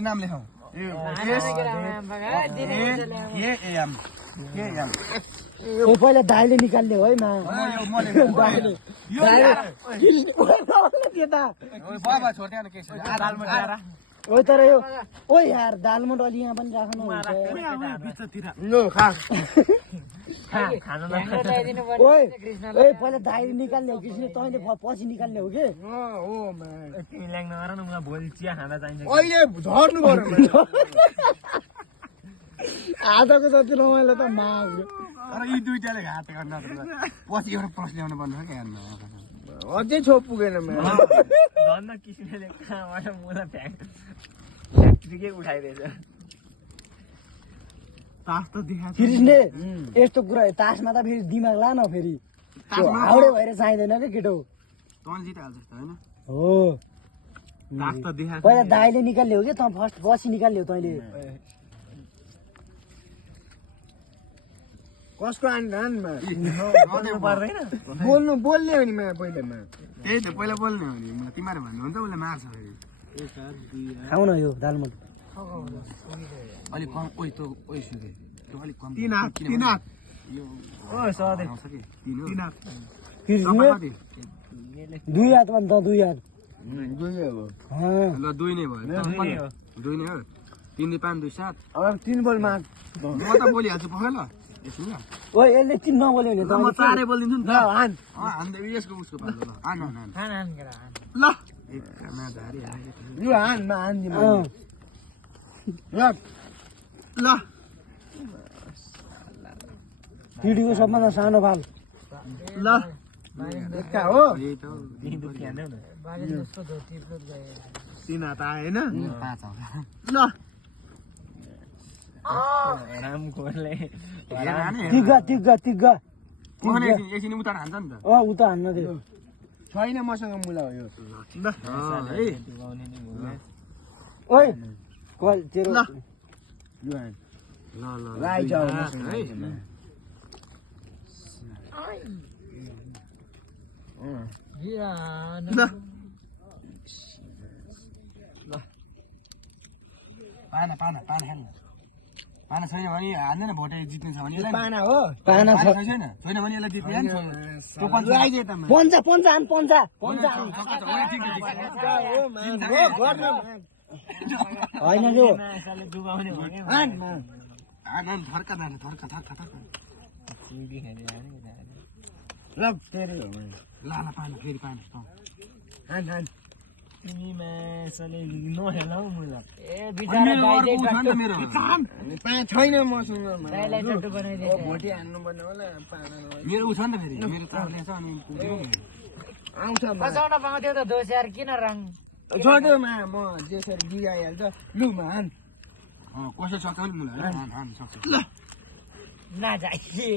नाम लेखौं पहिला दाइले निकाल्ने है मा ओ तर यो ओ यार दालमोट अलि यहाँ पनि राख्नु ओए ओए पहिला दाइले निकाल्ने हो कृष्ण तैँले पछि निकाल्ने हो कि आजको जति रमाइलो त माग यी दुईटाले घात गर्न पछि एउटा प्रश्न ल्याउनु पर्छ क्या अझै छो पुगेन कृष्णले यस्तो कुरा तासमा त फेरि दिमाग ला न फेरि हाउडे भएर चाहिँदैन क्या केटो हो पहिला दाइले निकाल्ने हो कि त फर्स्ट पछि निकाल्ने हो तैँले कसको बोल्ने हो नि मा पहिलामा त्यही त पहिला बोल्ने हो नि तिमीहरू भन्नु हुन्छ उसले मार्छ खाऊ न यो दालमोट अलिक कम ओइ त्यो ओइ सुके त्यो अलिक कम दुई हात भन्छ दुई हात ल दुई नै भयो दुई नै हो 3 5 2 7 अब 3 बोल माग म त बोलिहाल्छु पख ल ओए यसले 3 नबोल्यो भने त म 4 बोलिदिन्छु नि त हान हान्दै यसको उसको पालो ल हान ल यो हान मा हान दिनु ल भिडियो सबभन्दा सानो भाल ल का हो तीन हात आएन 5 ल तिग्गा एकछिन उता हान्छ नि त उता हान्न थियो छैन मसँग मुला हो यो ओए कल तेरो ल राइ जाऊ पाना छैन भने हान्दैन भोटे जित्ने छ भने पाना हो छैन छैन भने यसलाई जित्ने होइन यो थर्का ल तेरो ल पाना फेरि पाना हान छैन मसँग भोटे हान्नु पर्ने होला मेरो उ छ नि त फेरि मेरो चाउले छ अनि आउँछ बसाउन पाउँथ्यो त दोस्यार किन रङ छोड्योमा म जेसरी बिगाइहाल्छ लु हान कसै सक्छ नि मलाई हान सक्छ नजाइए